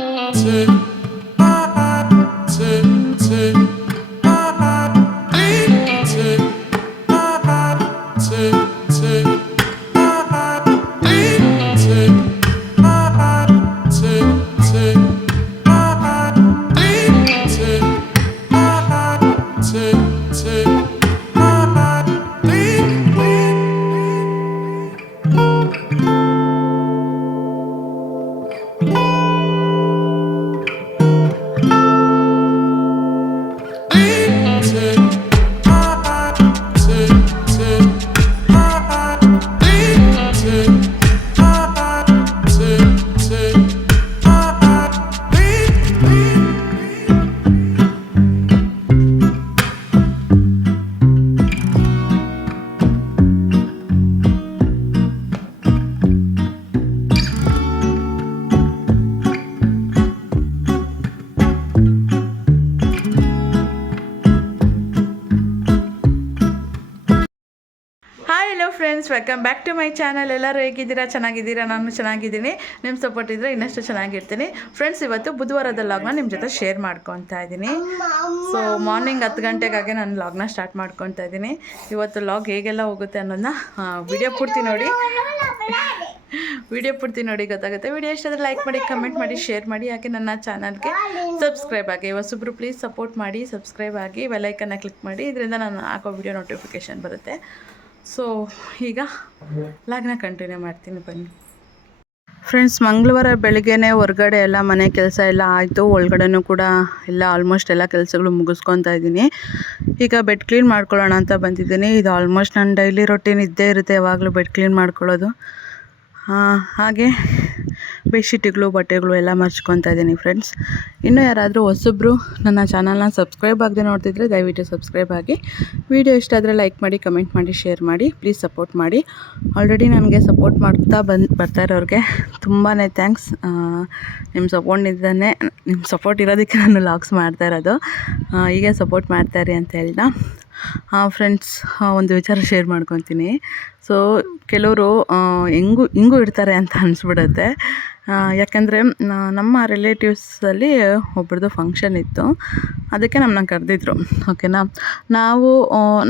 Hi friends welcome back to my channel ಎಲ್ಲರೂ ಹೇಗಿದ್ದೀರಾ? ಚೆನ್ನಾಗಿದ್ದೀರಾ? ನಾನು ಚೆನ್ನಾಗಿದ್ದೀನಿ. ನಿಮ್ಮ ಸಪೋರ್ಟ್ ಇದ್ದರೆ ಇನ್ನಷ್ಟು ಚೆನ್ನಾಗಿರ್ತೀನಿ. ಫ್ರೆಂಡ್ಸ್ ಇವತ್ತು ಬುಧವಾರದ ಲಾಗ್ನ ನಿಮ್ಮ ಜೊತೆ ಶೇರ್ ಮಾಡ್ಕೊತಾ ಇದ್ದೀನಿ. ಸೊ ಮಾರ್ನಿಂಗ್ ಹತ್ತು ಗಂಟೆಗಾಗೆ ನಾನು ಲಾಗ್ನ ಸ್ಟಾರ್ಟ್ ಮಾಡ್ಕೊತಾ ಇದ್ದೀನಿ. ಇವತ್ತು ಲಾಗ್ ಹೇಗೆಲ್ಲ ಹೋಗುತ್ತೆ ಅನ್ನೋದನ್ನ ವಿಡಿಯೋ ಪೂರ್ತಿ ನೋಡಿ. ವಿಡಿಯೋ ಪೂರ್ತಿ ನೋಡಿ ಗೊತ್ತಾಗುತ್ತೆ. ವಿಡಿಯೋ ಇಷ್ಟ ಆದರೆ ಲೈಕ್ ಮಾಡಿ ಕಮೆಂಟ್ ಮಾಡಿ ಶೇರ್ ಮಾಡಿ. ಹಾಗೆ ನನ್ನ ಚಾನಲ್ಗೆ ಸಬ್ಸ್ಕ್ರೈಬ್ ಆಗಿ ಹೊಸಬ್ರು ಪ್ಲೀಸ್ ಸಪೋರ್ಟ್ ಮಾಡಿ ಸಬ್ಸ್ಕ್ರೈಬ್ ಆಗಿ ಬೆಲ್ಲೈಕನ್ನ ಕ್ಲಿಕ್ ಮಾಡಿ. ಇದರಿಂದ ನಾನು ಹಾಕೋ ವಿಡಿಯೋ ನೋಟಿಫಿಕೇಶನ್ ಬರುತ್ತೆ. ಸೊ ಈಗ ಲಾಗ್ನ ಕಂಟಿನ್ಯೂ ಮಾಡ್ತೀನಿ ಬನ್ನಿ. ಫ್ರೆಂಡ್ಸ್ ಮಂಗಳವಾರ ಬೆಳಗ್ಗೆನೇ ಹೊರಗಡೆ ಎಲ್ಲ ಮನೆ ಕೆಲಸ ಎಲ್ಲ ಆಯಿತು. ಒಳಗಡೆನೂ ಕೂಡ ಎಲ್ಲ ಆಲ್ಮೋಸ್ಟ್ ಎಲ್ಲ ಕೆಲಸಗಳು ಮುಗಿಸ್ಕೊತಾ ಇದ್ದೀನಿ. ಈಗ ಬೆಡ್ ಕ್ಲೀನ್ ಮಾಡ್ಕೊಳ್ಳೋಣ ಅಂತ ಬಂದಿದ್ದೀನಿ. ಇದು ಆಲ್ಮೋಸ್ಟ್ ನನ್ನ ಡೈಲಿ ರೊಟೀನ್ ಇದ್ದೇ ಇರುತ್ತೆ ಯಾವಾಗಲೂ ಬೆಡ್ ಕ್ಲೀನ್ ಮಾಡ್ಕೊಳ್ಳೋದು. ಹಾಗೆ ಬೆಡ್ಶೀಟ್ಗಳು, ಬಟ್ಟೆಗಳು ಎಲ್ಲ ಮರ್ಚ್ಕೊತಾ ಇದ್ದೀನಿ ಫ್ರೆಂಡ್ಸ್ ಇನ್ನೂ ಯಾರಾದರೂ ಹೊಸಬ್ರು ನನ್ನ ಚಾನಲ್ನ ಸಬ್ಸ್ಕ್ರೈಬ್ ಆಗದೆ ನೋಡ್ತಿದ್ರೆ ದಯವಿಟ್ಟು ಸಬ್ಸ್ಕ್ರೈಬ್ ಆಗಿ. ವಿಡಿಯೋ ಇಷ್ಟ ಆದರೆ ಲೈಕ್ ಮಾಡಿ ಕಮೆಂಟ್ ಮಾಡಿ ಶೇರ್ ಮಾಡಿ ಪ್ಲೀಸ್ ಸಪೋರ್ಟ್ ಮಾಡಿ. ಆಲ್ರೆಡಿ ನನಗೆ ಸಪೋರ್ಟ್ ಮಾಡ್ತಾ ಬಂದು, ಬರ್ತಾ ಇರೋರಿಗೆ ತುಂಬಾ ಥ್ಯಾಂಕ್ಸ್ ನಿಮ್ಮ ಸಪೋರ್ಟ್ನಿಂದನೇ ನಿಮ್ಮ ಸಪೋರ್ಟ್ ಇರೋದಕ್ಕೆ ನಾನು ಲಾಗ್ಸ್ ಮಾಡ್ತಾ ಇರೋದು. ಹೀಗೆ ಸಪೋರ್ಟ್ ಮಾಡ್ತಾಯಿರಿ ಅಂತ ಹೇಳ್ದ. ಫ್ರೆಂಡ್ಸ್ ಒಂದು ವಿಚಾರ ಶೇರ್ ಮಾಡ್ಕೊತೀನಿ. ಸೊ ಕೆಲವರು ಹೆಂಗು, ಹಿಂಗೂ ಇಡ್ತಾರೆ ಅಂತ ಅನಿಸ್ಬಿಡುತ್ತೆ. ಯಾಕೆಂದರೆ ನಮ್ಮ ರಿಲೇಟಿವ್ಸಲ್ಲಿ ಒಬ್ರದ್ದು ಫಂಕ್ಷನ್ ಇತ್ತು. ಅದಕ್ಕೆ ನಮ್ಮನ್ನ ಕರೆದಿದ್ರು. ಓಕೆನಾ ನಾವು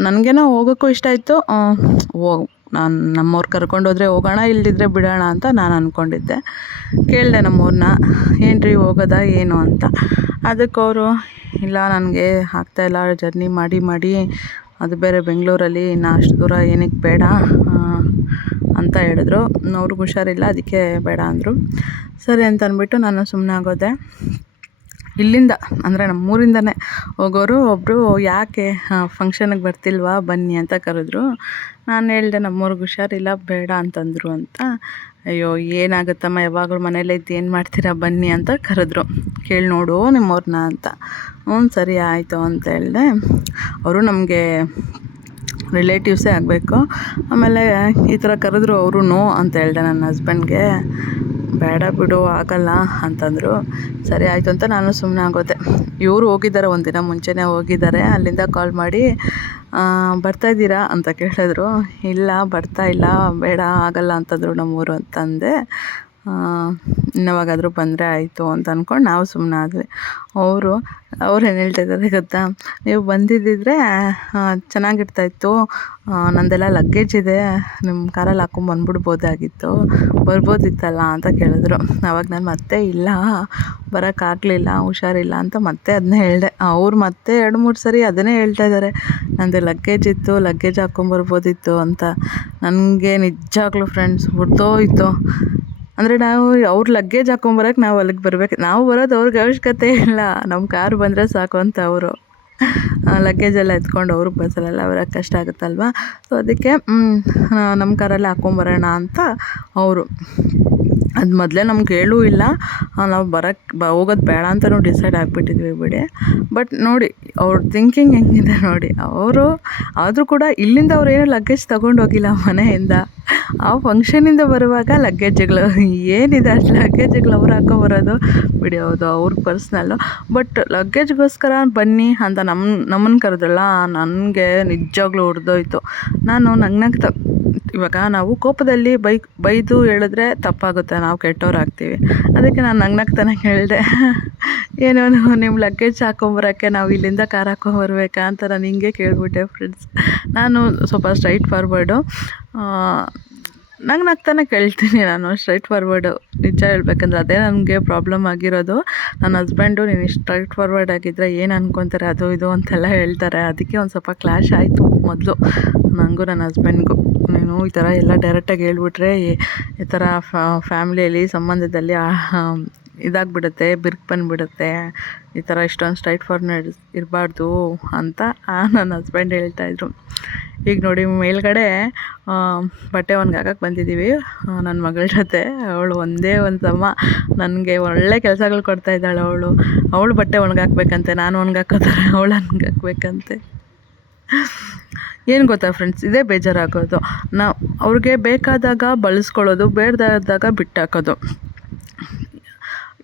ನನಗೇನೋ ಹೋಗೋಕ್ಕೂ ಇಷ್ಟ ಇತ್ತು ಹೋಗ್ ನಾನು ನಮ್ಮವ್ರು ಕರ್ಕೊಂಡೋದ್ರೆ ಹೋಗೋಣ ಇಲ್ಲದಿದ್ರೆ ಬಿಡೋಣ ಅಂತ ನಾನು ಅಂದ್ಕೊಂಡಿದ್ದೆ ಕೇಳಿದೆ ನಮ್ಮವ್ರನ್ನ ಏನು ರೀ ಹೋಗೋದಾ, ಏನು ಅಂತ? ಅದಕ್ಕೆ ಅವರು, ಇಲ್ಲ, ನನಗೆ ಆಗ್ತಾಯಿಲ್ಲ ಜರ್ನಿ ಮಾಡಿ ಮಾಡಿ, ಅದು ಬೇರೆ ಬೆಂಗಳೂರಲ್ಲಿ ಇನ್ನು ಅಷ್ಟು ದೂರ ಏನಕ್ಕೆ ಬೇಡ ಅಂತ ಹೇಳಿದ್ರು. ಅವ್ರಿಗೆ ಹುಷಾರಿಲ್ಲ, ಅದಕ್ಕೆ ಬೇಡ ಅಂದರು. ಸರಿ ಅಂತ ಅಂದ್ಬಿಟ್ಟು ನಾನು ಸುಮ್ಮನೆ ಆಗೋದೆ. ಇಲ್ಲಿಂದ, ಅಂದರೆ ನಮ್ಮೂರಿಂದನೇ ಹೋಗೋರು ಒಬ್ಬರು ಯಾಕೆ ಫಂಕ್ಷನಿಗೆ ಬರ್ತಿಲ್ವಾ, ಬನ್ನಿ ಅಂತ ಕರೆದ್ರು. ನಾನು ಹೇಳ್ದೆ ನಮ್ಮವ್ರಿಗೆ ಹುಷಾರಿಲ್ಲ, ಬೇಡ ಅಂತಂದರು ಅಂತ. ಅಯ್ಯೋ, ಏನಾಗುತ್ತಮ್ಮ, ಯಾವಾಗಲೂ ಮನೇಲೇ ಇದ್ದು ಏನು ಮಾಡ್ತೀರಾ, ಬನ್ನಿ ಅಂತ ಕರೆದ್ರು. ಕೇಳಿ ನೋಡು ನಿಮ್ಮವ್ರನ್ನ ಅಂತ. ಹ್ಞೂ ಸರಿ ಆಯಿತು ಅಂತ ಹೇಳಿದೆ. ಅವರು ನಮಗೆ ರಿಲೇಟಿವ್ಸೇ ಆಗಬೇಕು. ಆಮೇಲೆ ಈ ಥರ ಕರೆದ್ರು ಅವರು ನೋ ಅಂತ ಹೇಳಿದೆ ನನ್ನ ಹಸ್ಬೆಂಡ್ಗೆ ಬೇಡ ಬಿಡು, ಆಗಲ್ಲ ಅಂತಂದರು. ಸರಿ ಆಯಿತು ಅಂತ ನಾನು ಸುಮ್ಮನೆ ಆಗೋದೆ. ಇವರು ಹೋಗಿದ್ದಾರೆ ಒಂದಿನ, ಮುಂಚೆನೇ ಹೋಗಿದ್ದಾರೆ. ಅಲ್ಲಿಂದ ಕಾಲ್ ಮಾಡಿ ಬರ್ತಾ ಇದ್ದೀರಾ ಅಂತ ಕೇಳಿದ್ರು. ಇಲ್ಲ ಬರ್ತಾ ಇಲ್ಲ ಬೇಡ ಆಗಲ್ಲ ಅಂತಂದರು ನಮ್ಮೂರು ಅಂತಂದೆ. ಇನ್ನವಾಗಾದರೂ ಬಂದರೆ ಆಯಿತು ಅಂತ ಅಂದ್ಕೊಂಡು ನಾವು ಸುಮ್ಮನಾದ್ವಿ ಅವರು, ಅವ್ರು ಏನು ಹೇಳ್ತಾ ಇದ್ದಾರೆ ಗೊತ್ತಾ? ನೀವು ಬಂದಿದ್ದಿದ್ರೆ ಚೆನ್ನಾಗಿರ್ತಾಯಿತ್ತು ನಂದೆಲ್ಲ ಲಗೇಜ್ ಇದೆ. ನಿಮ್ಮ ಕಾರಲ್ಲಿ ಹಾಕ್ಕೊಂಡು ಬಂದ್ಬಿಡ್ಬೋದಾಗಿತ್ತು. ಬರ್ಬೋದಿತ್ತಲ್ಲ ಅಂತ ಕೇಳಿದ್ರು. ಆವಾಗ ನಾನು ಮತ್ತೆ ಇಲ್ಲ. ಬರೋಕ್ಕಾಗಲಿಲ್ಲ ಹುಷಾರಿಲ್ಲ ಅಂತ ಮತ್ತೆ ಅದನ್ನೇ ಹೇಳಿದೆ. ಅವ್ರು ಮತ್ತೆ ಎರಡು ಮೂರು ಸರಿ ಅದನ್ನೇ ಹೇಳ್ತಾ ಇದ್ದಾರೆ ನಂದು ಲಗ್ಗೇಜ್ ಇತ್ತು ಲಗೇಜ್ ಹಾಕ್ಕೊಂಬರ್ಬೋದಿತ್ತು ಅಂತ. ನನಗೆ ನಿಜಾಗ್ಲೂ ಫ್ರೆಂಡ್ಸ್ ಹುಡ್ದೋಯ್ತು ಅಂದರೆ ನಾವು ಅವ್ರ ಲಗೇಜ್ ಹಾಕೊಂಬರಕ್ಕೆ ನಾವು ಅಲ್ಲಿಗೆ ಬರ್ಬೇಕು. ನಾವು ಬರೋದು ಅವ್ರಿಗೆ ಅವಶ್ಯಕತೆ ಇಲ್ಲ. ನಮ್ಮ ಕಾರ್ ಬಂದರೆ ಸಾಕು ಅಂತ ಅವರು. ಲಗೇಜ್ ಎಲ್ಲ ಎತ್ಕೊಂಡು ಅವ್ರಿಗೆ ಬಸ್ಸಲ್ಲೆಲ್ಲ ಬರೋಕ್ಕೆ ಕಷ್ಟ ಆಗುತ್ತಲ್ವಾ? ಸೊ ಅದಕ್ಕೆ ನಮ್ಮ ಕಾರಲ್ಲೇ ಹಾಕೊಂಬರೋಣ ಅಂತ ಅವರು. ಅದು ಮೊದಲೇ ನಮ್ಗೆ ಹೇಳೂ ಇಲ್ಲ. ನಾವು ಬರೋಕ್ಕೆ ಬ, ಹೋಗೋದು ಬೇಡ ಅಂತಲೂ ಡಿಸೈಡ್ ಆಗಿಬಿಟ್ಟಿದ್ವಿ ಬಿಡಿ. ಬಟ್ ನೋಡಿ, ಅವ್ರ ಥಿಂಕಿಂಗ್ ಹೆಂಗಿದೆ ನೋಡಿ. ಅವರು, ಆದರೂ ಕೂಡ ಇಲ್ಲಿಂದ ಅವ್ರು ಏನೂ ಲಗೇಜ್ ತೊಗೊಂಡು ಹೋಗಿಲ್ಲ ಮನೆಯಿಂದ. ಆ ಫಂಕ್ಷನಿಂದ ಬರುವಾಗ ಲಗೇಜ್ಗಳು ಏನಿದೆ ಅಷ್ಟು ಲಗೇಜ್ಗಳು ಅವ್ರು ಹಾಕೊಂಬರೋದು ಬಿಡಿ ಹೌದು, ಅವ್ರ ಪರ್ಸ್ನಲ್ಲು ಬಟ್ ಲಗೇಜ್ಗೋಸ್ಕರ ಬನ್ನಿ ಅಂತ ನಮ್ಮ ನಮ್ಮನ್ನು ಕರೆದ್ರಲ್ಲ ನನಗೆ ನಿಜವಾಗ್ಲೂ ಹೊಡೆದೋಯ್ತು ನಾನು ನಗ್ನಗ್ತಾ ಇವಾಗ ನಾವು ಕೋಪದಲ್ಲಿ ಬೈಕ್ ಬೈದು ಹೇಳಿದ್ರೆ ತಪ್ಪಾಗುತ್ತೆ, ನಾವು ಕೆಟ್ಟವ್ರು ಆಗ್ತೀವಿ. ಅದಕ್ಕೆ ನಾನು ನಗ್ನಗ್ತಾನೆ ಹೇಳಿದೆ. ಏನೋ ನಿಮ್ಮ ಲಗೇಜ್ ಹಾಕೊಂಬರೋಕ್ಕೆ ನಾವು ಇಲ್ಲಿಂದ ಕಾರ್ ಹಾಕೊಂಬರ್ಬೇಕಾ ಅಂತ ನಾನು ಹಿಂಗೆ ಕೇಳಿಬಿಟ್ಟೆ ಫ್ರೆಂಡ್ಸ್ ನಾನು ಸ್ವಲ್ಪ ಸ್ಟ್ರೈಟ್ ಫಾರ್ವರ್ಡು ನಂಗೆ ನಗ್ತಾನೆ ಕೇಳ್ತೀನಿ ನಾನು ಸ್ಟ್ರೈಟ್ ಫಾರ್ವರ್ಡು ನಿಜ ಹೇಳ್ಬೇಕಂದ್ರೆ ಅದೇ ನನಗೆ ಪ್ರಾಬ್ಲಮ್ ಆಗಿರೋದು. ನನ್ನ ಹಸ್ಬೆಂಡು ನೀನು ಸ್ಟ್ರೈಟ್ ಫಾರ್ವರ್ಡ್ ಆಗಿದ್ದರೆ ಏನು ಅನ್ಕೊತಾರೆ? ಅದು ಇದು ಅಂತೆಲ್ಲ ಹೇಳ್ತಾರೆ. ಅದಕ್ಕೆ ಒಂದು ಸ್ವಲ್ಪ ಕ್ಲಾಶ್ ಆಯಿತು ಮೊದಲು. ನನಗೂ ನನ್ನ ಹಸ್ಬೆಂಡ್ಗೂ ನೀನು ಈ ಥರ ಎಲ್ಲ ಡೈರೆಕ್ಟಾಗಿ ಹೇಳ್ಬಿಟ್ರೆ ಈ ಥರ ಫ್ಯಾಮಿಲಿಯಲ್ಲಿ ಸಂಬಂಧದಲ್ಲಿ ಇದಾಗ್ಬಿಡುತ್ತೆ, ಬಿರ್ಕು ಬಂದುಬಿಡುತ್ತೆ, ಈ ಥರ ಇಷ್ಟೊಂದು ಸ್ಟ್ರೈಟ್ ಫಾರ್ವರ್ಡ್ ಇರಬಾರ್ದು ಅಂತ ನನ್ನ ಹಸ್ಬೆಂಡ್ ಹೇಳ್ತಾಯಿದ್ರು ಈಗ ನೋಡಿ, ಮೇಲ್ಗಡೆ ಬಟ್ಟೆ ಒಣ್ಗಾಕಕ್ಕೆ ಬಂದಿದ್ದೀವಿ ನನ್ನ ಮಗಳ ಜೊತೆ. ಅವಳು ಒಂದೇ ಒಂದು ಸಮ ನನಗೆ ಒಳ್ಳೆ ಕೆಲಸಗಳು ಕೊಡ್ತಾ ಇದ್ದಾಳೆ ಅವಳು. ಅವಳು ಬಟ್ಟೆ ಒಣಗಾಕ್ಬೇಕಂತೆ ನಾನು ಒಣಗಾಕೋತಾರೆ ಅವಳು ಒಣ್ಗಾಕ್ಬೇಕಂತೆ ಏನು ಗೊತ್ತಾ ಫ್ರೆಂಡ್ಸ್ ಇದೇ ಬೇಜಾರಾಗೋದು. ನಾವು ಅವ್ರಿಗೆ ಬೇಕಾದಾಗ ಬಳಸ್ಕೊಳ್ಳೋದು, ಬೇಡದಾದಾಗ ಬಿಟ್ಟಾಕೋದು.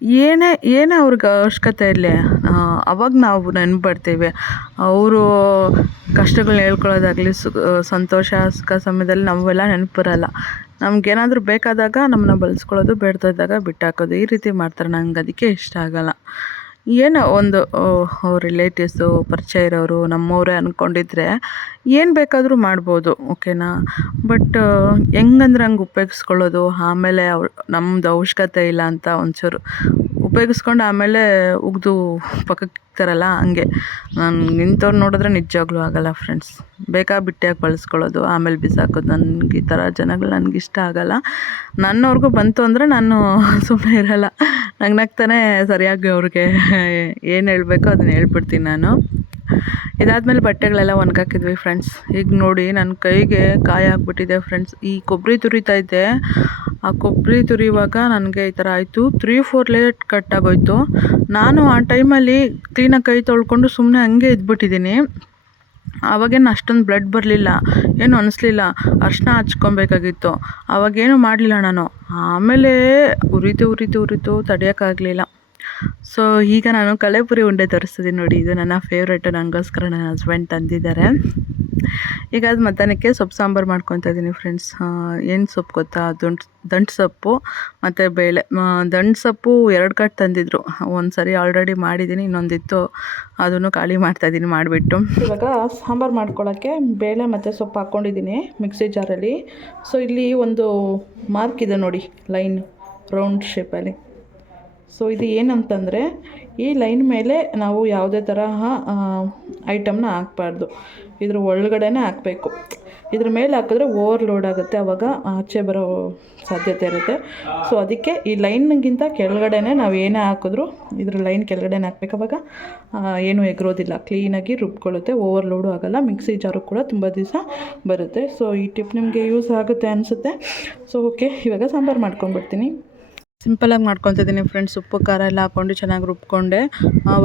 ಏನೇ ಏನೇ ಅವ್ರಿಗೆ ಅವಶ್ಯಕತೆ ಇರಲಿ ಅವಾಗ ನಾವು ನೆನ್ಪು ಅವರು ಕಷ್ಟಗಳನ್ನ ಹೇಳ್ಕೊಳ್ಳೋದಾಗಲಿ, ಸು ಸಂತೋಷ ಸುಖ ಸಮಯದಲ್ಲಿ ನಾವೆಲ್ಲ ನೆನಪಿರಲ್ಲ. ನಮಗೇನಾದ್ರೂ ಬೇಕಾದಾಗ ನಮ್ಮನ್ನ ಬಳಸ್ಕೊಳ್ಳೋದು ಬೇಡದಿದ್ದಾಗ ಬಿಟ್ಟಾಕೋದು, ಈ ರೀತಿ ಮಾಡ್ತಾರೆ. ನಂಗೆ ಅದಕ್ಕೆ ಇಷ್ಟ ಆಗೋಲ್ಲ. ಏನೋ ಒಂದು ರಿಲೇಟಿವ್ಸು ಪರಿಚಯ ಇರೋರು, ನಮ್ಮವರೇ ಅಂದ್ಕೊಂಡಿದ್ರೆ ಏನು ಬೇಕಾದರೂ ಮಾಡ್ಬೋದು ಓಕೆನಾ ಬಟ್ ಹೆಂಗಂದ್ರೆ ಹಂಗೆ ಉಪಯೋಗಿಸ್ಕೊಳ್ಳೋದು? ಆಮೇಲೆ ಅವ್ರು ನಮ್ದು ಅವಶ್ಯಕತೆ ಇಲ್ಲ ಅಂತ ಒಂಚೂರು ಉಪಯೋಗಿಸ್ಕೊಂಡು ಆಮೇಲೆ ಉಗಿದು ಪಕ್ಕಕ್ಕೆ ಇಕ್ತಾರಲ್ಲ ಹಂಗೆ. ನಾನು ಇಂಥವ್ರು ನೋಡಿದ್ರೆ ನಿಜವಾಗ್ಲೂ ಆಗೋಲ್ಲ ಫ್ರೆಂಡ್ಸ್ ಬೇಕಾ ಬಿಟ್ಟಿಯಾಗಿ ಬಳಸ್ಕೊಳ್ಳೋದು, ಆಮೇಲೆ ಬಿಸಾಕೋದು. ನನಗೆ ಈ ಥರ ಜನಗಳು ನನಗೆ ಇಷ್ಟ ಆಗೋಲ್ಲ. ನನ್ನವ್ರಿಗೂ ಬಂತು ಅಂದರೆ ನಾನು ಸುಮ್ಮನೆ ಇರೋಲ್ಲ. ನಗ್ನಗ್ತಾನೆ ಸರಿಯಾಗಿ ಅವ್ರಿಗೆ ಏನು ಹೇಳಬೇಕೋ ಅದನ್ನ ಹೇಳ್ಬಿಡ್ತೀನಿ ನಾನು. ಇದಾದಮೇಲೆ ಬಟ್ಟೆಗಳೆಲ್ಲ ಒಣಗಾಕಿದ್ವಿ ಫ್ರೆಂಡ್ಸ್ ಈಗ ನೋಡಿ ನನ್ನ ಕೈಗೆ ಕಾಯ ಆಗಿಬಿಟ್ಟಿದೆ ಫ್ರೆಂಡ್ಸ್ ಈ ಕೊಬ್ಬರಿ ತುರಿತೈತೆ ಆ ಕೊಬ್ಬರಿ ತುರಿಯುವಾಗ ನನಗೆ ಈ ಥರ ಆಯಿತು. ತ್ರೀ ಫೋರ್ ಲೇಟ್ ಕಟ್ ಆಗೋಯ್ತು. ನಾನು ಆ ಟೈಮಲ್ಲಿ ಕ್ಲೀನಾಗಿ ಕೈ ತೊಳ್ಕೊಂಡು ಸುಮ್ಮನೆ ಹಂಗೆ ಇದ್ಬಿಟ್ಟಿದ್ದೀನಿ. ಆವಾಗೇನು ಅಷ್ಟೊಂದು ಬ್ಲಡ್ ಬರಲಿಲ್ಲ. ಏನು ಅನಿಸ್ಲಿಲ್ಲ. ಅರ್ಶಿನ ಹಚ್ಕೊಬೇಕಾಗಿತ್ತು. ಆವಾಗೇನು ಮಾಡಲಿಲ್ಲ ನಾನು. ಆಮೇಲೆ ಉರಿತು ಉರಿತು ಉರಿತು ತಡೆಯೋಕ್ಕಾಗಲಿಲ್ಲ ಸೊ ಈಗ ನಾನು ಕಳೆಪುರಿ ಉಂಡೆ ತೋರಿಸ್ತಿದ್ದೀನಿ ನೋಡಿ. ಇದು ನನ್ನ ಫೇವ್ರೇಟು ನನಗೋಸ್ಕರ ನನ್ನ ಹಸ್ಬೆಂಡ್ ತಂದಿದ್ದಾರೆ. ಈಗ ಅದು ಮಧ್ಯಾಹ್ನಕ್ಕೆ ಸೊಪ್ಪು ಸಾಂಬಾರು ಮಾಡ್ಕೊತಾ ಇದ್ದೀನಿ ಫ್ರೆಂಡ್ಸ್ ಏನು ಸೊಪ್ಪು ಗೊತ್ತಾ? ದಂಟು ದಂಟು ಸೊಪ್ಪು ಮತ್ತು ಬೇಳೆ ದಂಟು ಸೊಪ್ಪು ಎರಡು ಕಟ್ ತಂದಿದ್ರು. ಒಂದು ಸರಿ ಆಲ್ರೆಡಿ ಮಾಡಿದ್ದೀನಿ ಇನ್ನೊಂದಿತ್ತು ಅದನ್ನು ಖಾಲಿ ಮಾಡ್ತಾಯಿದ್ದೀನಿ ಮಾಡಿಬಿಟ್ಟು. ಇವಾಗ ಸಾಂಬಾರು ಮಾಡ್ಕೊಳ್ಳೋಕ್ಕೆ ಬೇಳೆ ಮತ್ತು ಸೊಪ್ಪು ಹಾಕ್ಕೊಂಡಿದ್ದೀನಿ ಮಿಕ್ಸಿ ಜಾರಲ್ಲಿ. ಸೊ ಇಲ್ಲಿ ಒಂದು ಮಾರ್ಕ್ ಇದೆ ನೋಡಿ, ಲೈನ್ ರೌಂಡ್ ಶೇಪಲ್ಲಿ ಸೊ ಇದು ಏನಂತಂದರೆ, ಈ ಲೈನ್ ಮೇಲೆ ನಾವು ಯಾವುದೇ ತರಹ ಐಟಮ್ನ ಹಾಕ್ಬಾರ್ದು. ಇದ್ರ ಒಳಗಡೆನೇ ಹಾಕಬೇಕು. ಇದ್ರ ಮೇಲೆ ಹಾಕಿದ್ರೆ ಓವರ್ಲೋಡ್ ಆಗುತ್ತೆ. ಆವಾಗ ಆಚೆ ಬರೋ ಸಾಧ್ಯತೆ ಇರುತ್ತೆ. ಸೊ ಅದಕ್ಕೆ ಈ ಲೈನ್ಗಿಂತ ಕೆಳಗಡೆನೇ ನಾವು ಏನೇ ಹಾಕಿದ್ರು, ಇದ್ರ ಲೈನ್ ಕೆಳಗಡೆನೇ ಹಾಕ್ಬೇಕು. ಅವಾಗ ಏನು ಎಗರೋದಿಲ್ಲ. ಕ್ಲೀನಾಗಿ ರುಬ್ಕೊಳ್ಳುತ್ತೆ. ಓವರ್ಲೋಡು ಆಗೋಲ್ಲ. ಮಿಕ್ಸಿ ಜಾರು ಕೂಡ ತುಂಬ ದಿವಸ ಬರುತ್ತೆ. ಸೊ ಈ ಟಿಪ್ ನಿಮಗೆ ಯೂಸ್ ಆಗುತ್ತೆ ಅನಿಸುತ್ತೆ. ಸೊ ಓಕೆ ಇವಾಗ ಸಾಂಬಾರು ಮಾಡ್ಕೊಂಡ್ಬಿಡ್ತೀನಿ. ಸಿಂಪಲಾಗಿ ಮಾಡ್ಕೊತಿದ್ದೀನಿ ಫ್ರೆಂಡ್ಸ್ ಉಪ್ಪು, ಖಾರ ಎಲ್ಲ ಹಾಕ್ಕೊಂಡು ಚೆನ್ನಾಗಿ ರುಬ್ಕೊಂಡೆ.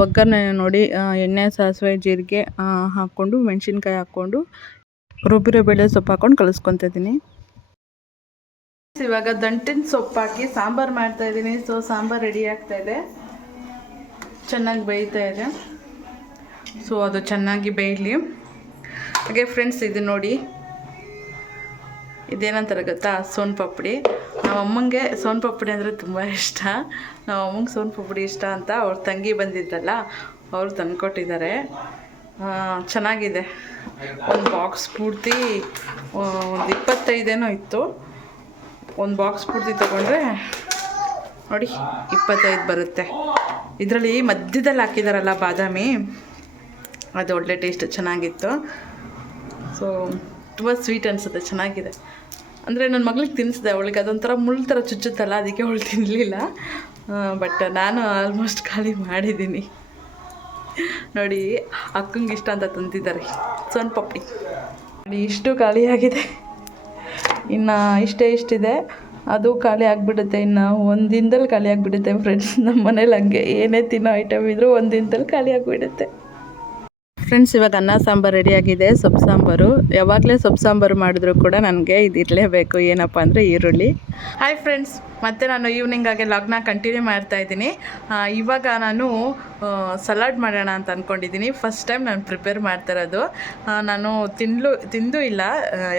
ಒಗ್ಗರಣೆ ನೋಡಿ ಎಣ್ಣೆ, ಸಾಸಿವೆ, ಜೀರಿಗೆ ಹಾಕ್ಕೊಂಡು, ಮೆಣಸಿನ್ಕಾಯಿ ಹಾಕ್ಕೊಂಡು, ರುಬ್ಬಿರೋ ಬೇಳೆ ಸೊಪ್ಪು ಹಾಕ್ಕೊಂಡು ಕಲಿಸ್ಕೊತಿದ್ದೀನಿ ಇವಾಗ ದಂಟಿನ ಸೊಪ್ಪು ಹಾಕಿ ಸಾಂಬಾರು ಮಾಡ್ತಾಯಿದ್ದೀನಿ ಸೊ ಸಾಂಬಾರು ರೆಡಿ ಆಗ್ತಾ ಇದೆ. ಚೆನ್ನಾಗಿ ಬೇಯ್ತಾ ಇದೆ. ಸೊ ಅದು ಚೆನ್ನಾಗಿ ಬೇಯಲಿ. ಹಾಗೆ ಫ್ರೆಂಡ್ಸ್ ಇದು ನೋಡಿ ಇದೇನಂತಾರೆ ಗೊತ್ತಾ? ಸೋನ್ ಪಾಪಡಿ. ನಮ್ಮ ಅಮ್ಮಂಗೆ ಸೋನ್ ಪಾಪಡಿ ಅಂದರೆ ತುಂಬ ಇಷ್ಟ. ನಮ್ಮ ಅಮ್ಮಂಗೆ ಸೋನ್ ಪಾಪಡಿ ಇಷ್ಟ ಅಂತ ಅವ್ರ ತಂಗಿ ಬಂದಿದ್ರಲ್ಲ ಅವರು ತಂದುಕೊಟ್ಟಿದ್ದಾರೆ. ಚೆನ್ನಾಗಿದೆ. ಒಂದು ಬಾಕ್ಸ್ ಪೂರ್ತಿ ಒಂದು ಇಪ್ಪತ್ತೈದೇನೋ ಇತ್ತು. ಒಂದು ಬಾಕ್ಸ್ ಪೂರ್ತಿ ತೊಗೊಂಡ್ರೆ, ನೋಡಿ, ಇಪ್ಪತ್ತೈದು ಬರುತ್ತೆ. ಇದರಲ್ಲಿ ಮಧ್ಯದಲ್ಲಿ ಹಾಕಿದಾರಲ್ಲ ಬಾದಾಮಿ, ಅದು ಒಳ್ಳೆ ಟೇಸ್ಟ್ ಚೆನ್ನಾಗಿತ್ತು. ಸೊ ತುಂಬ ಸ್ವೀಟ್ ಅನಿಸುತ್ತೆ, ಚೆನ್ನಾಗಿದೆ. ಅಂದರೆ ನನ್ನ ಮಗಳಿಗೆ ತಿನ್ನಿಸಿದೆ ಅವಳಿಗೆ ಅದೊಂಥರ ಮುಳ್ಳು ಥರ ಚುಚ್ಚುತ್ತಲ್ಲ, ಅದಕ್ಕೆ ಅವಳು ತಿನ್ನಲಿಲ್ಲ ಬಟ್ ನಾನು ಆಲ್ಮೋಸ್ಟ್ ಖಾಲಿ ಮಾಡಿದ್ದೀನಿ. ನೋಡಿ, ಅಕ್ಕಂಗೆ ಇಷ್ಟ ಅಂತ ತಂದಿದ್ದಾರೆ. ಸೋನ್ ಪಪ್ಪಿ ನೋಡಿ, ಇಷ್ಟು ಖಾಲಿಯಾಗಿದೆ ಇನ್ನು ಇಷ್ಟೇ ಇಷ್ಟಿದೆ. ಅದು ಖಾಲಿ ಆಗಿಬಿಡುತ್ತೆ. ಇನ್ನು ಒಂದು ದಿನದಲ್ಲಿ ಖಾಲಿ ಆಗಿಬಿಡುತ್ತೆ ಫ್ರೆಂಡ್ಸ್ ನಮ್ಮ ಮನೇಲಿ ಹಂಗೆ ಏನೇ ತಿನ್ನೋ ಐಟಮ್ ಇದ್ದರೂ ಒಂದು ದಿನದಲ್ಲಿ ಖಾಲಿ ಆಗಿಬಿಡುತ್ತೆ. ಫ್ರೆಂಡ್ಸ್ ಇವಾಗ ಅನ್ನ ಸಾಂಬಾರು ರೆಡಿಯಾಗಿದೆ ಸೊಪ್ಪು ಸಾಂಬಾರು. ಯಾವಾಗಲೇ ಸೊಪ್ಪು ಸಾಂಬಾರು ಮಾಡಿದ್ರು ಕೂಡ ನನಗೆ ಇದು ಇರಲೇಬೇಕು ಏನಪ್ಪ ಅಂದರೆ ಈರುಳ್ಳಿ. ಹಾಯ್ ಫ್ರೆಂಡ್ಸ್ ಮತ್ತು ನಾನು ಈವ್ನಿಂಗ್ ಹಾಗೆ ಲಾಗ್ನ ಕಂಟಿನ್ಯೂ ಮಾಡ್ತಾ ಇದ್ದೀನಿ. ಇವಾಗ ನಾನು ಸಲಾಡ್ ಮಾಡೋಣ ಅಂತ ಅಂದ್ಕೊಂಡಿದ್ದೀನಿ ಫಸ್ಟ್ ಟೈಮ್ ನಾನು ಪ್ರಿಪೇರ್ ಮಾಡ್ತಾ ಇರೋದು. ನಾನು ತಿನ್ಲು, ತಿಂದು ಇಲ್ಲ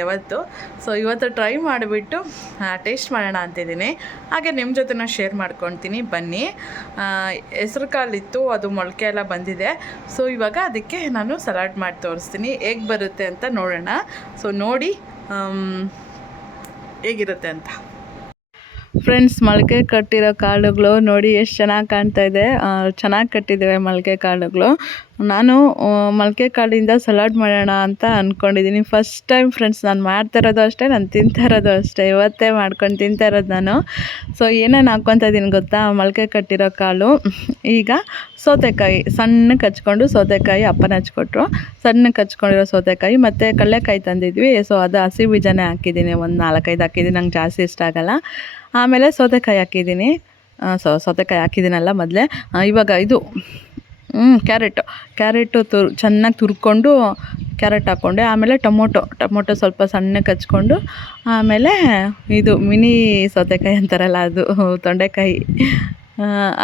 ಯಾವತ್ತು. ಸೊ ಇವತ್ತು ಟ್ರೈ ಮಾಡಿಬಿಟ್ಟು ಟೇಸ್ಟ್ ಮಾಡೋಣ ಅಂತಿದ್ದೀನಿ. ಹಾಗೆ ನಿಮ್ಮ ಜೊತೆ ಶೇರ್ ಮಾಡ್ಕೊತೀನಿ. ಬನ್ನಿ. ಹೆಸ್ರು ಕಾಲಿತ್ತು ಅದು ಮೊಳಕೆ ಎಲ್ಲ ಬಂದಿದೆ. ಸೊ ಇವಾಗ ಅದಕ್ಕೆ ನಾನು ಸಲಾಡ್ ಮಾಡಿ ತೋರಿಸ್ತೀನಿ. ಹೇಗೆ ಬರುತ್ತೆ ಅಂತ ನೋಡೋಣ. ಸೊ ನೋಡಿ ಹೇಗಿರುತ್ತೆ ಅಂತ. ಫ್ರೆಂಡ್ಸ್ ಮೊಳಕೆ ಕಟ್ಟಿರೋ ಕಾಳುಗಳು ನೋಡಿ ಎಷ್ಟು ಚೆನ್ನಾಗಿ ಕಾಣ್ತಾ ಇದೆ. ಚೆನ್ನಾಗಿ ಕಟ್ಟಿದ್ದೇವೆ ಮೊಳಕೆ ಕಾಳುಗಳು. ನಾನು ಮೊಳಕೆ ಕಾಳಿಂದ ಸಲಾಡ್ ಮಾಡೋಣ ಅಂತ ಅಂದ್ಕೊಂಡಿದ್ದೀನಿ ಫಸ್ಟ್ ಟೈಮ್ ಫ್ರೆಂಡ್ಸ್ ನಾನು ಮಾಡ್ತಾ ಇರೋದು ಅಷ್ಟೇ, ನಾನು ತಿಂತಾ ಇರೋದು ಅಷ್ಟೇ. ಇವತ್ತೇ ಮಾಡ್ಕೊಂಡು ತಿಂತಾ ಇರೋದು ನಾನು. ಸೊ ಏನೇನು ಹಾಕ್ಕೊತಾ ಇದ್ದೀನಿ ಗೊತ್ತಾ? ಮೊಳಕೆ ಕಟ್ಟಿರೋ ಕಾಳು. ಈಗ ಸೌತೆಕಾಯಿ ಸಣ್ಣಕ್ಕೆ ಹಚ್ಕೊಂಡು ಸೌತೆಕಾಯಿ ಅಪ್ಪನ ಹಚ್ಕೊಟ್ರು. ಸಣ್ಣಕ್ಕೆ ಹಚ್ಕೊಂಡಿರೋ ಸೌತೆಕಾಯಿ, ಮತ್ತು ಕಡಲೆಕಾಯಿ ತಂದಿದ್ವಿ. ಸೊ ಅದು ಹಸಿ ಬೀಜನೇ ಹಾಕಿದ್ದೀನಿ. ಒಂದು ನಾಲ್ಕೈದು ಹಾಕಿದ್ದೀನಿ. ನಂಗೆ ಜಾಸ್ತಿ ಇಷ್ಟ ಆಗಲ್ಲ. ಆಮೇಲೆ ಸೌತೆಕಾಯಿ ಹಾಕಿದ್ದೀನಿ. ಸೌತೆಕಾಯಿ ಹಾಕಿದ್ದೀನಲ್ಲ ಮೊದಲೇ. ಇವಾಗ ಇದು ಕ್ಯಾರೆಟು. ಕ್ಯಾರೆಟು ತುರ್, ಚೆನ್ನಾಗಿ ತುರ್ಕೊಂಡು ಕ್ಯಾರೆಟ್ ಹಾಕ್ಕೊಂಡೆ ಆಮೇಲೆ ಟೊಮೊಟೊ ಟೊಮೊಟೊ ಸ್ವಲ್ಪ ಸಣ್ಣಕ್ಕೆ ಹಚ್ಕೊಂಡು ಆಮೇಲೆ ಇದು ಮಿನಿ ಸೌತೆಕಾಯಿ ಅಂತಾರಲ್ಲ ಅದು, ತೊಂಡೆಕಾಯಿ.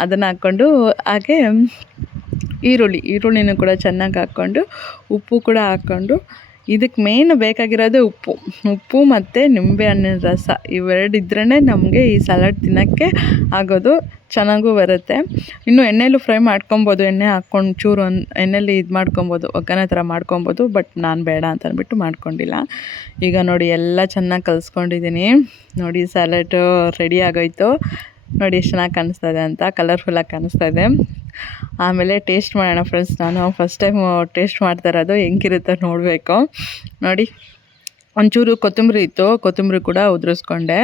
ಅದನ್ನು ಹಾಕ್ಕೊಂಡು, ಹಾಗೆ ಈರುಳ್ಳಿ, ಈರುಳ್ಳಿನೂ ಕೂಡ ಚೆನ್ನಾಗಿ ಹಾಕ್ಕೊಂಡು, ಉಪ್ಪು ಕೂಡ ಹಾಕ್ಕೊಂಡು ಇದಕ್ಕೆ ಮೇನ್ ಬೇಕಾಗಿರೋದು ಉಪ್ಪು. ಉಪ್ಪು ಮತ್ತು ನಿಂಬೆ ಹಣ್ಣಿನ ರಸ ಇವೆರಡು ಇದ್ರೇ ನಮಗೆ ಈ ಸಲಾಡ್ ತಿನ್ನೋಕ್ಕೆ ಆಗೋದು ಚೆನ್ನಾಗೂ ಬರುತ್ತೆ. ಇನ್ನು ಎಣ್ಣೆಲೂ ಫ್ರೈ ಮಾಡ್ಕೊಬೋದು, ಎಣ್ಣೆ ಹಾಕ್ಕೊಂಡು ಚೂರು ಒಂದು ಎಣ್ಣೆಲಿ ಇದು ಮಾಡ್ಕೊಬೋದು, ಒಗ್ಗರಣೆ ಥರ ಮಾಡ್ಕೊಬೋದು ಬಟ್ ನಾನು ಬೇಡ ಅಂತ ಅಂದ್ಬಿಟ್ಟು ಮಾಡ್ಕೊಂಡಿಲ್ಲ. ಈಗ ನೋಡಿ ಎಲ್ಲ ಚೆನ್ನಾಗಿ ಕಲಿಸ್ಕೊಂಡಿದ್ದೀನಿ ನೋಡಿ ಸ್ಯಾಲಡ್ ರೆಡಿ ಆಗೋಯ್ತು. ನೋಡಿ ಎಷ್ಟು ಚೆನ್ನಾಗಿ ಕಾಣಿಸ್ತಾ ಇದೆ ಅಂತ ಕಲರ್ಫುಲ್ಲಾಗಿ ಕಾಣಿಸ್ತಾ ಇದೆ ಆಮೇಲೆ ಟೇಸ್ಟ್ ಮಾಡೋಣ ಫ್ರೆಂಡ್ಸ್ ನಾನು ಫಸ್ಟ್ ಟೈಮು ಟೇಸ್ಟ್ ಮಾಡ್ತಾ ಇರೋದು ಹೆಂಗಿರುತ್ತೋ ನೋಡಬೇಕು. ನೋಡಿ, ಒಂಚೂರು ಕೊತ್ತಂಬರಿ ಇತ್ತು, ಕೊತ್ತಂಬರಿ ಕೂಡ ಉದುರಿಸ್ಕೊಂಡೆ.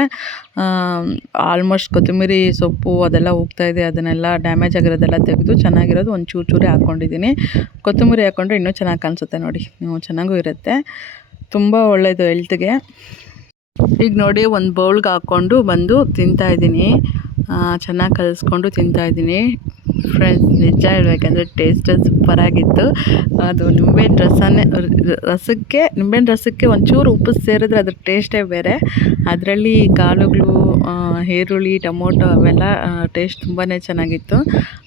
ಆಲ್ಮೋಸ್ಟ್ ಕೊತ್ತಂಬರಿ, ಸೊಪ್ಪು ಅದೆಲ್ಲ ಹೋಗ್ತಾ ಇದೆ ಅದನ್ನೆಲ್ಲ ಡ್ಯಾಮೇಜ್ ಆಗಿರೋದೆಲ್ಲ ತೆಗೆದು ಚೆನ್ನಾಗಿರೋದು ಒಂದು ಚೂರು ಚೂರೇ ಹಾಕ್ಕೊಂಡಿದ್ದೀನಿ. ಕೊತ್ತಂಬರಿ ಹಾಕ್ಕೊಂಡ್ರೆ ಇನ್ನೂ ಚೆನ್ನಾಗಿ ಕಾಣಿಸುತ್ತೆ ನೋಡಿ ನೀವು ಚೆನ್ನಾಗೂ ಇರುತ್ತೆ. ತುಂಬ ಒಳ್ಳೆಯದು ಹೆಲ್ತ್ಗೆ ಈಗ ನೋಡಿ, ಒಂದು ಬೌಲ್ಗೆ ಹಾಕ್ಕೊಂಡು ಬಂದು ತಿಂತಾ ಇದ್ದೀನಿ. ಚೆನ್ನಾಗಿ ಕಲಿಸ್ಕೊಂಡು ತಿಂತಾಯಿದ್ದೀನಿ ಫ್ರೆಂಡ್ಸ್ ನಿಜ ಹೇಳಬೇಕಂದ್ರೆ ಟೇಸ್ಟ್ ಸೂಪರಾಗಿತ್ತು ಅದು ನಿಂಬೆಹಣ್ಣು ರಸನೇ, ರಸಕ್ಕೆ, ನಿಂಬೆಹಣ್ಣು ರಸಕ್ಕೆ ಒಂಚೂರು ಉಪ್ಪು ಸೇರಿದ್ರೆ ಅದ್ರ ಟೇಸ್ಟೇ ಬೇರೆ. ಅದರಲ್ಲಿ ಕಾಳುಗಳು ಈರುಳ್ಳಿ, ಟೊಮೊಟೊ ಅವೆಲ್ಲ ಟೇಸ್ಟ್ ತುಂಬಾ ಚೆನ್ನಾಗಿತ್ತು.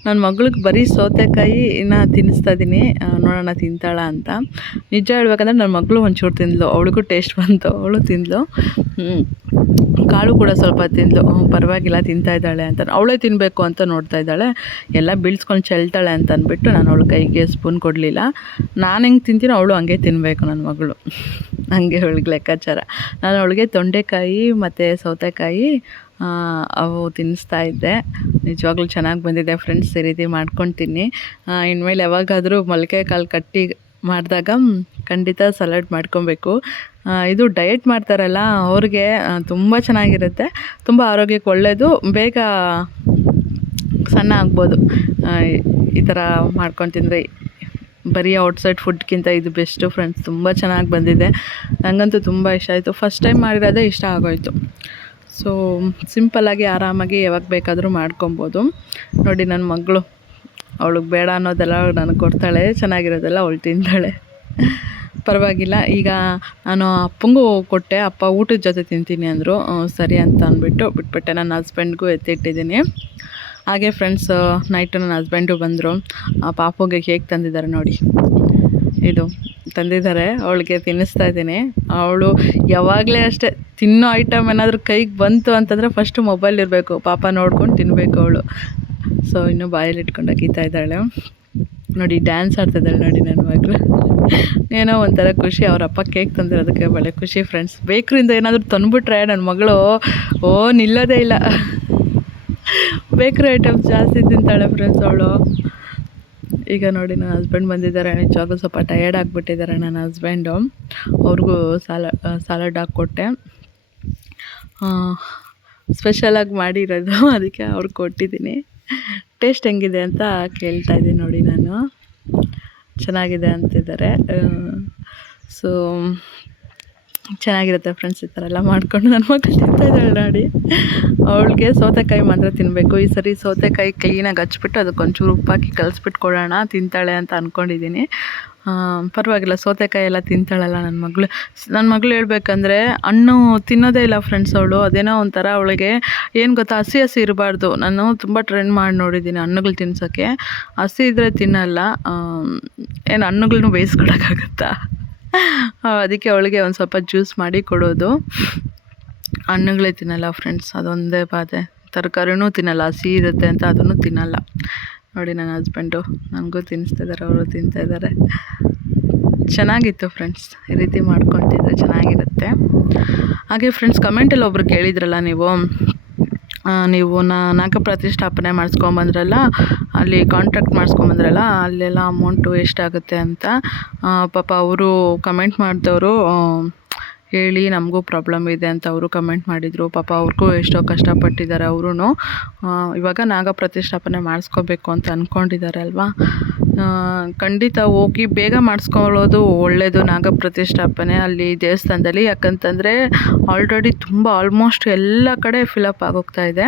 ನನ್ನ ಮಗಳಿಗೆ ಬರೀ ಸೌತೆಕಾಯಿನ ತಿನ್ನಿಸ್ತಾ ಇದ್ದೀನಿ. ನೋಡೋಣ ತಿಂತಾಳ ಅಂತ. ನಿಜ ಹೇಳ್ಬೇಕಂದ್ರೆ ನನ್ನ ಮಗಳು ಒಂಚೂರು ತಿಂದಳು ಅವಳಿಗೂ ಟೇಸ್ಟ್ ಬಂತು. ಅವಳು ತಿಂದಳು ಕಾಳು ಕೂಡ ಸ್ವಲ್ಪ ತಿಂದು ಪರವಾಗಿಲ್ಲ, ತಿಂತಾ ಇದ್ದಾಳೆ ಅಂತ ಅವಳೇ ತಿನ್ನಬೇಕು ಅಂತ ನೋಡ್ತಾ ಇದ್ದಾಳೆ. ಎಲ್ಲ ಬೀಳ್ಸ್ಕೊಂಡು ಚೆಲ್ತಾಳೆ ಅಂತ ಅಂದ್ಬಿಟ್ಟು ನಾನು ಅವಳ ಕೈಗೆ ಸ್ಪೂನ್ ಕೊಡಲಿಲ್ಲ. ನಾನು ಹೆಂಗೆ ತಿಂತೀನೋ ಅವಳು ಹಂಗೆ ತಿನ್ನಬೇಕು ನನ್ನ ಮಗಳು. ಹಂಗೆ ಅವಳಿಗೆ ಲೆಕ್ಕಾಚಾರ. ನಾನು ಅವಳಿಗೆ ತೊಂಡೆಕಾಯಿ ಮತ್ತು ಸೌತೆಕಾಯಿ ಅವು ತಿನ್ನಿಸ್ತಾ ಇದ್ದೆ. ನಿಜವಾಗ್ಲೂ ಚೆನ್ನಾಗಿ ಬಂದಿದೆ ಫ್ರೆಂಡ್ಸ್, ಈ ರೀತಿ ಮಾಡ್ಕೊತೀನಿ. ಇನ್ಮೇಲೆ ಯಾವಾಗಾದರೂ ಮೊಳಕೆ ಕಾಳು ಕಟ್ಟಿ ಮಾಡಿದಾಗ ಖಂಡಿತ ಸಲಾಡ್ ಮಾಡ್ಕೊಬೇಕು. ಇದು ಡಯಟ್ ಮಾಡ್ತಾರಲ್ಲ, ಅವ್ರಿಗೆ ತುಂಬ ಚೆನ್ನಾಗಿರುತ್ತೆ. ತುಂಬ ಆರೋಗ್ಯಕ್ಕೆ ಒಳ್ಳೆಯದು ಬೇಗ ಸಣ್ಣ ಆಗ್ಬೋದು. ಈ ಥರ ಮಾಡ್ಕೊಂಡು ತಿಂದರೆ ಬರೀ ಔಟ್ಸೈಡ್ ಫುಡ್ಗಿಂತ ಇದು ಬೆಸ್ಟು ಫ್ರೆಂಡ್ಸ್ ತುಂಬ ಚೆನ್ನಾಗಿ ಬಂದಿದೆ. ನನಗಂತೂ ತುಂಬ ಇಷ್ಟ ಆಯಿತು. ಫಸ್ಟ್ ಟೈಮ್ ಮಾಡಿರೋದೇ ಇಷ್ಟ ಆಗೋಯಿತು. ಸೊ ಸಿಂಪಲ್ಲಾಗಿ ಆರಾಮಾಗಿ ಯಾವಾಗ ಬೇಕಾದರೂ ಮಾಡ್ಕೊಬೋದು. ನೋಡಿ ನನ್ನ ಮಗಳು. ಅವಳಿಗೆ ಬೇಡ ಅನ್ನೋದೆಲ್ಲ ನನಗೆ ಕೊಡ್ತಾಳೆ. ಚೆನ್ನಾಗಿರೋದೆಲ್ಲ ಅವಳು ತಿಂತಾಳೆ ಪರವಾಗಿಲ್ಲ. ಈಗ ನಾನು ಅಪ್ಪಂಗೂ ಕೊಟ್ಟೆ, ಅಪ್ಪ ಊಟದ ಜೊತೆ ತಿಂತೀನಿ ಅಂದರು. ಸರಿ ಅಂತ ಅಂದ್ಬಿಟ್ಟು ಬಿಟ್ಬಿಟ್ಟೆ. ನನ್ನ ಹಸ್ಬೆಂಡ್ಗೂ ಎತ್ತಿಟ್ಟಿದ್ದೀನಿ. ಹಾಗೆ ಫ್ರೆಂಡ್ಸ್ ನೈಟು ನನ್ನ ಹಸ್ಬೆಂಡು ಬಂದರು. ಪಾಪುಗೆ ಕೇಕ್ ತಂದಿದ್ದಾರೆ ನೋಡಿ. ಇದು ತಂದಿದ್ದಾರೆ. ಅವಳಿಗೆ ತಿನ್ನಿಸ್ತಾ ಇದ್ದೀನಿ. ಅವಳು ಯಾವಾಗಲೇ ಅಷ್ಟೇ ತಿನ್ನೋ ಐಟಮ್ ಏನಾದರೂ ಕೈಗೆ ಬಂತು ಅಂತಂದರೆ ಫಸ್ಟು ಮೊಬೈಲ್ ಇರಬೇಕು. ಪಾಪ ನೋಡ್ಕೊಂಡು ತಿನ್ನಬೇಕು ಅವಳು. ಸೊ ಇನ್ನೂ ಬಾಯಲ್ಲಿ ಇಟ್ಕೊಂಡು ಅಗೀತಾ ಇದ್ದಾಳೆ. ನೋಡಿ ಡ್ಯಾನ್ಸ್ ಆಡ್ತಿದ್ದಾಳೆ ನೋಡಿ ನನ್ನ ಮಗಳು. ಏನೋ ಒಂಥರ ಖುಷಿ, ಅವ್ರ ಅಪ್ಪ ಕೇಕ್ ತಂದಿರೋದಕ್ಕೆ ಒಳ್ಳೆ ಖುಷಿ ಫ್ರೆಂಡ್ಸ್ ಬೇಕ್ರಿಂದ ಏನಾದರೂ ತಂದುಬಿಟ್ರೆ ನನ್ನ ಮಗಳು, ಓ, ನಿಲ್ಲೋದೇ ಇಲ್ಲ. ಬೇಕ್ರಿ ಐಟಮ್ಸ್ ಜಾಸ್ತಿ ತಿಂತಾಳೆ ಫ್ರೆಂಡ್ಸ್ ಅವಳು. ಈಗ ನೋಡಿ, ನನ್ನ ಹಸ್ಬೆಂಡ್ ಬಂದಿದ್ದಾರೆ. ನಿಜವಾಗ್ಲೂ ಸ್ವಲ್ಪ ಟಯರ್ಡ್ ಆಗಿಬಿಟ್ಟಿದ್ದಾರೆ ನನ್ನ ಹಸ್ಬೆಂಡು ಅವ್ರಿಗೂ ಸಾಲ ಸಾಲಡ್ ಹಾಕ್ಕೊಟ್ಟೆ. ಸ್ಪೆಷಲಾಗಿ ಮಾಡಿರೋದು, ಅದಕ್ಕೆ ಅವ್ರಿಗೆ ಕೊಟ್ಟಿದ್ದೀನಿ. ಟೇಸ್ಟ್ ಹೆಂಗಿದೆ ಅಂತ ಕೇಳ್ತಾ ಇದ್ದೀನಿ ನೋಡಿ ನಾನು. ಚೆನ್ನಾಗಿದೆ ಅಂತಿದ್ದಾರೆ. ಸೊ ಚೆನ್ನಾಗಿರುತ್ತೆ ಫ್ರೆಂಡ್ಸ್ ಈ ಥರ ಎಲ್ಲ ಮಾಡಿಕೊಂಡು. ನನ್ನ ಮಗಳು ತಿಂತಾ ಇದ್ದಾಳೆ ನೋಡಿ ಅವಳಿಗೆ ಸೌತೆಕಾಯಿ ಮಾತ್ರ ತಿನ್ನಬೇಕು ಈ ಸರಿ ಸೌತೆಕಾಯಿ ಕ್ಲೀನಾಗಿ ಹಚ್ಬಿಟ್ಟು ಅದಕ್ಕೆ ಒಂಚೂರು ಉಪ್ಪಾಕಿ ಕಲಿಸ್ಬಿಟ್ಟು ಕೊಡೋಣ, ತಿಂತಾಳೆ ಅಂತ ಅಂದ್ಕೊಂಡಿದ್ದೀನಿ ಪರವಾಗಿಲ್ಲ, ಸೌತೆಕಾಯಿ ಎಲ್ಲ ತಿಂತಾಳಲ್ಲ ನನ್ನ ಮಗಳು. ನನ್ನ ಮಗಳು ಹೇಳ್ಬೇಕಂದ್ರೆ ಹಣ್ಣು ತಿನ್ನೋದೇ ಇಲ್ಲ ಫ್ರೆಂಡ್ಸ್ ಅವಳು. ಅದೇನೋ ಒಂಥರ ಅವಳಿಗೆ ಏನು ಗೊತ್ತಾ, ಹಸಿ ಹಸಿ ಇರಬಾರ್ದು. ನಾನು ತುಂಬ ಟ್ರೆಂಡ್ ಮಾಡಿ ನೋಡಿದ್ದೀನಿ ಹಣ್ಣುಗಳು ತಿನ್ಸೋಕ್ಕೆ. ಹಸಿ ಇದ್ದರೆ ತಿನ್ನಲ್ಲ. ಏನು ಹಣ್ಣುಗಳನ್ನೂ ಬೇಯಿಸ್ಕೊಡೋಕ್ಕಾಗತ್ತಾ ಅದಕ್ಕೆ ಅವಳಿಗೆ ಒಂದು ಸ್ವಲ್ಪ ಜ್ಯೂಸ್ ಮಾಡಿ ಕೊಡೋದು. ಹಣ್ಣುಗಳೇ ತಿನ್ನಲ್ಲ ಫ್ರೆಂಡ್ಸ್ ಅದೊಂದೇ ಬಾಧೆ. ತರಕಾರಿನೂ ತಿನ್ನಲ್ಲ, ಹಸಿ ಇರುತ್ತೆ ಅಂತ ಅದನ್ನು ತಿನ್ನಲ್ಲ. ನೋಡಿ ನನ್ನ ಹಸ್ಬೆಂಡು ನನಗೂ ತಿನ್ನಿಸ್ತಾ ಇದ್ದಾರೆ ಅವರು ತಿಂತಾ ಇದ್ದಾರೆ ಚೆನ್ನಾಗಿತ್ತು ಫ್ರೆಂಡ್ಸ್ ಈ ರೀತಿ ಮಾಡ್ಕೊತಿದ್ರೆ ಚೆನ್ನಾಗಿರುತ್ತೆ. ಹಾಗೆ ಫ್ರೆಂಡ್ಸ್ ಕಮೆಂಟಲ್ಲಿ ಒಬ್ರು ಕೇಳಿದ್ರಲ್ಲ ನೀವು ನೀವು ನಾಗ ಪ್ರತಿಷ್ಠಾಪನೆ ಮಾಡಿಸ್ಕೊಂಬಂದ್ರಲ್ಲ, ಅಲ್ಲಿ ಕಾಂಟ್ರಾಕ್ಟ್ ಮಾಡಿಸ್ಕೊಂಬಂದ್ರಲ್ಲ, ಅಲ್ಲೆಲ್ಲ ಅಮೌಂಟು ಎಷ್ಟಾಗುತ್ತೆ ಅಂತ ಪಾಪ ಅವರು ಕಮೆಂಟ್ ಮಾಡಿದವರು ಹೇಳಿ ನಮಗೂ ಪ್ರಾಬ್ಲಮ್ ಇದೆ ಅಂತ ಅವರು ಕಮೆಂಟ್ ಮಾಡಿದರು. ಪಾಪ ಅವ್ರಿಗೂ ಎಷ್ಟೋ ಕಷ್ಟಪಟ್ಟಿದ್ದಾರೆ ಅವರು ಇವಾಗ ನಾಗ ಪ್ರತಿಷ್ಠಾಪನೆ ಮಾಡಿಸ್ಕೋಬೇಕು ಅಂತ ಅಂದ್ಕೊಂಡಿದ್ದಾರೆ ಅಲ್ವಾ? ಖಂಡಿತ ಹೋಗಿ ಬೇಗ ಮಾಡಿಸ್ಕೊಳ್ಳೋದು ಒಳ್ಳೆಯದು ನಾಗ ಪ್ರತಿಷ್ಠಾಪನೆ ಅಲ್ಲಿ ದೇವಸ್ಥಾನದಲ್ಲಿ. ಯಾಕಂತಂದರೆ ಆಲ್ರೆಡಿ ತುಂಬ ಆಲ್ಮೋಸ್ಟ್ ಎಲ್ಲ ಕಡೆ ಫಿಲಪ್ ಆಗೋಗ್ತಾ ಇದೆ.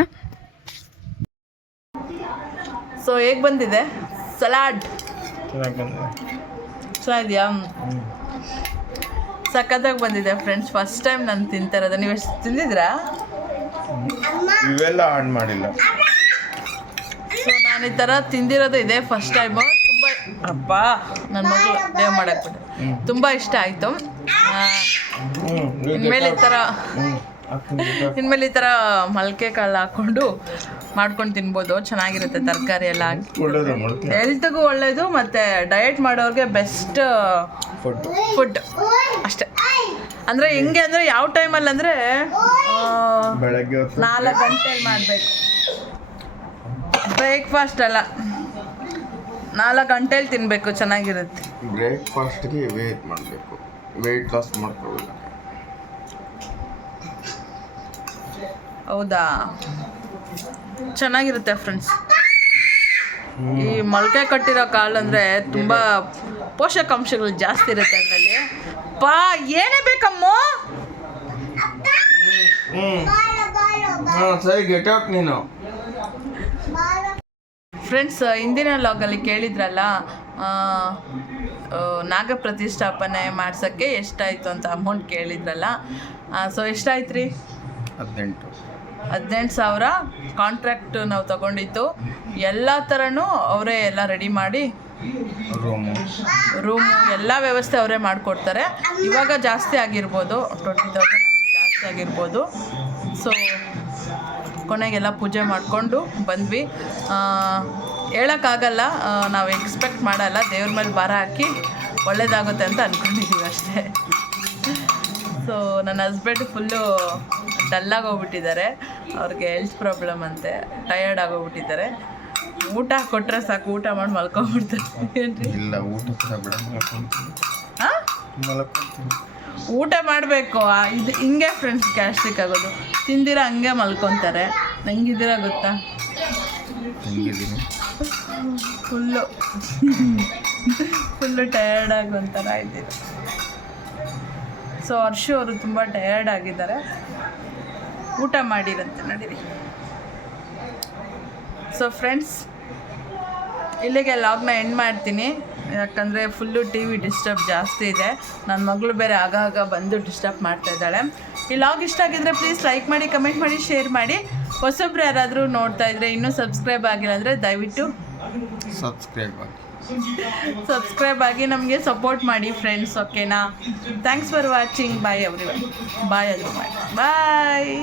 ಸೊ ಹೇಗೆ ಬಂದಿದೆ? ಸಲಾಡ್ ಚೆನ್ನಾಗಿದೆಯಾ? ಸಖತ್ತಾಗಿ ಬಂದಿದೆ ಫ್ರೆಂಡ್ಸ್ ಫಸ್ಟ್ ಟೈಮ್ ನಾನು ತಿಂತಾ ಇರೋದು. ನೀವು ಎಷ್ಟು ತಿಂದಿದ್ರಾ ಇವೆಲ್ಲ ಆಡ್ ಮಾಡಿಲ್ಲ. ಸೊ ನಾನು ಈ ಥರ ತಿಂದಿರೋದು ಇದೆ ಫಸ್ಟ್ ಟೈಮು ಅಪ್ಪ ನನ್ನ ಮಗಳು ದೇವ್ ಮಾಡಕ್ ಬಿಟ್ಟು ತುಂಬ ಇಷ್ಟ ಆಯಿತು. ಇನ್ಮೇಲೆ ಈ ಥರ ಇನ್ಮೇಲೆ ಈ ಥರ ಮೊಳಕೆ ಕಾಳು ಹಾಕ್ಕೊಂಡು ಮಾಡ್ಕೊಂಡು ತಿನ್ಬೋದು. ಚೆನ್ನಾಗಿರುತ್ತೆ ತರಕಾರಿ ಎಲ್ಲ ಹಾಕಿ. ಒಳ್ಳೇದು ಹೆಲ್ತ್ಗೂ ಒಳ್ಳೆಯದು ಮತ್ತು ಡಯಟ್ ಮಾಡೋರಿಗೆ ಬೆಸ್ಟ್ ಫುಡ್ ಅಷ್ಟೆ ಅಷ್ಟೇ. ಅಂದರೆ ಹೆಂಗೆ ಅಂದರೆ ಯಾವ ಟೈಮಲ್ಲಿ ಅಂದರೆ ನಾಲ್ಕು ಗಂಟೆಲಿ ಮಾಡಬೇಕು. ಬ್ರೇಕ್ಫಾಸ್ಟ್ ಅಲ್ಲ. ನಾಲ್ಕು ಗಂಟೆಲಿ ತಿನ್ನಬೇಕು ಚೆನ್ನಾಗಿರುತ್ತೆ. ಬ್ರೇಕ್ಫಾಸ್ಟ್ಗೆ ವೇಟ್ ಮಾಡಬೇಕು. ವೆಯ್ಟ್ ಲಾಸ್ ಮಾಡ್ಕೊಳ್ಳಿ ಹೌದಾ? ಚೆನ್ನಾಗಿರುತ್ತೆ ಫ್ರೆಂಡ್ಸ್ ಈ ಮೊಳಕೆ ಕಟ್ಟಿರೋ ಕಾಳು ಅಂದರೆ ತುಂಬ ಪೋಷಕಾಂಶಗಳು ಜಾಸ್ತಿ ಇರುತ್ತೆ ಅದರಲ್ಲಿ. ಪಾ ಏನೇ ಬೇಕಮ್ಮ? ಸರಿ ಗೆಟ್ ಔಟ್ ನೀನು. ಫ್ರೆಂಡ್ಸ್ ಹಿಂದಿನ ಲಾಗಲ್ಲಿ ಕೇಳಿದ್ರಲ್ಲ ನಾಗ ಪ್ರತಿಷ್ಠಾಪನೆ ಮಾಡ್ಸೋಕ್ಕೆ ಎಷ್ಟಾಯಿತು ಅಂತ ಅಮೌಂಟ್ ಕೇಳಿದ್ರಲ್ಲ ಸೊ ಎಷ್ಟಾಯ್ತು ರೀ ಹದಿನೆಂಟು. ಹದಿನೆಂಟು ಸಾವಿರ ಕಾಂಟ್ರಾಕ್ಟ್ ನಾವು ತಗೊಂಡಿತ್ತು ಎಲ್ಲ ಥರನೂ ಅವರೇ ಎಲ್ಲ ರೆಡಿ ಮಾಡಿ. ರೂಮು ರೂಮು ಎಲ್ಲ ವ್ಯವಸ್ಥೆ ಅವರೇ ಮಾಡಿಕೊಡ್ತಾರೆ. ಇವಾಗ ಜಾಸ್ತಿ ಆಗಿರ್ಬೋದು ಟ್ವೆಂಟಿ ತೌಸಂಡ್ ಜಾಸ್ತಿ ಆಗಿರ್ಬೋದು. ಸೊ ಕೊನೆಗೆಲ್ಲ ಪೂಜೆ ಮಾಡಿಕೊಂಡು ಬಂದ್ವಿ. ಹೇಳೋಕ್ಕಾಗಲ್ಲ ನಾವು ಎಕ್ಸ್ಪೆಕ್ಟ್ ಮಾಡಲ್ಲ ದೇವ್ರ ಮೇಲೆ ಭಾರ ಹಾಕಿ ಒಳ್ಳೇದಾಗುತ್ತೆ ಅಂತ ಅಂದ್ಕೊಂಡಿದ್ದೀವಿ ಅಷ್ಟೇ. ಸೊ ನನ್ನ ಹಸ್ಬೆಂಡ್ ಫುಲ್ಲು ಡಲ್ಲಾಗಿ ಹೋಗ್ಬಿಟ್ಟಿದ್ದಾರೆ ಅವ್ರಿಗೆ ಹೆಲ್ತ್ ಪ್ರಾಬ್ಲಮ್ ಅಂತೆ ಟಯರ್ಡ್ ಆಗೋಗ್ಬಿಟ್ಟಿದ್ದಾರೆ. ಊಟ ಕೊಟ್ಟರೆ ಸಾಕು ಊಟ ಮಾಡಿ ಮಲ್ಕೊಂಡ್ಬಿಡ್ತಾರೆ. ಇಲ್ಲ ಊಟ ಊಟ ಮಾಡಬೇಕು ಇದು ಹಿಂಗೆ ಫ್ರೆಂಡ್ಸ್ ಗ್ಯಾಸ್ಟ್ರಿಕ್ ಆಗೋದು. ತಿಂದಿರ ಹಂಗೆ ಮಲ್ಕೊತಾರೆ. ಹೆಂಗಿದ್ದೀರ ಗೊತ್ತಾ? ಫುಲ್ಲು. ಫುಲ್ಲು ಟಯರ್ಡ್ ಆಗಿ ಒಂಥರ ಇದ್ದೀರ. ಸೊ ಹರ್ಷು ಅವರು ತುಂಬ ಟಯರ್ಡ್ ಆಗಿದ್ದಾರೆ. ಊಟ ಮಾಡಿರಂತೆ ನಡೀರಿ. ಸೊ ಫ್ರೆಂಡ್ಸ್ ಇಲ್ಲಿಗೆ ಲಾಗ್ನ ಎಂಡ್ ಮಾಡ್ತೀನಿ. ಯಾಕಂದರೆ ಫುಲ್ಲು ಟಿ ವಿ ಡಿಸ್ಟರ್ಬ್ ಜಾಸ್ತಿ ಇದೆ. ನನ್ನ ಮಗಳು ಬೇರೆ ಆಗಾಗ ಬಂದು ಡಿಸ್ಟರ್ಬ್ ಮಾಡ್ತಾ ಇದ್ದಾಳೆ. ಈ ಲಾಗ್ ಇಷ್ಟ ಆಗಿದ್ರೆ ಪ್ಲೀಸ್ ಲೈಕ್ ಮಾಡಿ ಕಮೆಂಟ್ ಮಾಡಿ ಶೇರ್ ಮಾಡಿ. ಹೊಸೊಬ್ರು ಯಾರಾದರೂ ನೋಡ್ತಾ ಇದ್ರೆ ಇನ್ನೂ ಸಬ್ಸ್ಕ್ರೈಬ್ ಆಗಿಲ್ಲ ಅಂದರೆ ದಯವಿಟ್ಟು ಸಬ್ಸ್ಕ್ರೈಬ್ ಆಗಿ. ಸಬ್ಸ್ಕ್ರೈಬ್ ಆಗಿ ನಮಗೆ ಸಪೋರ್ಟ್ ಮಾಡಿ ಫ್ರೆಂಡ್ಸ್ ಓಕೆನಾ? ಥ್ಯಾಂಕ್ಸ್ ಫಾರ್ ವಾಚಿಂಗ್ ಬಾಯ್ ಅವ್ರಿ ಬಾಯ್ ಅದು ಬಾಯ್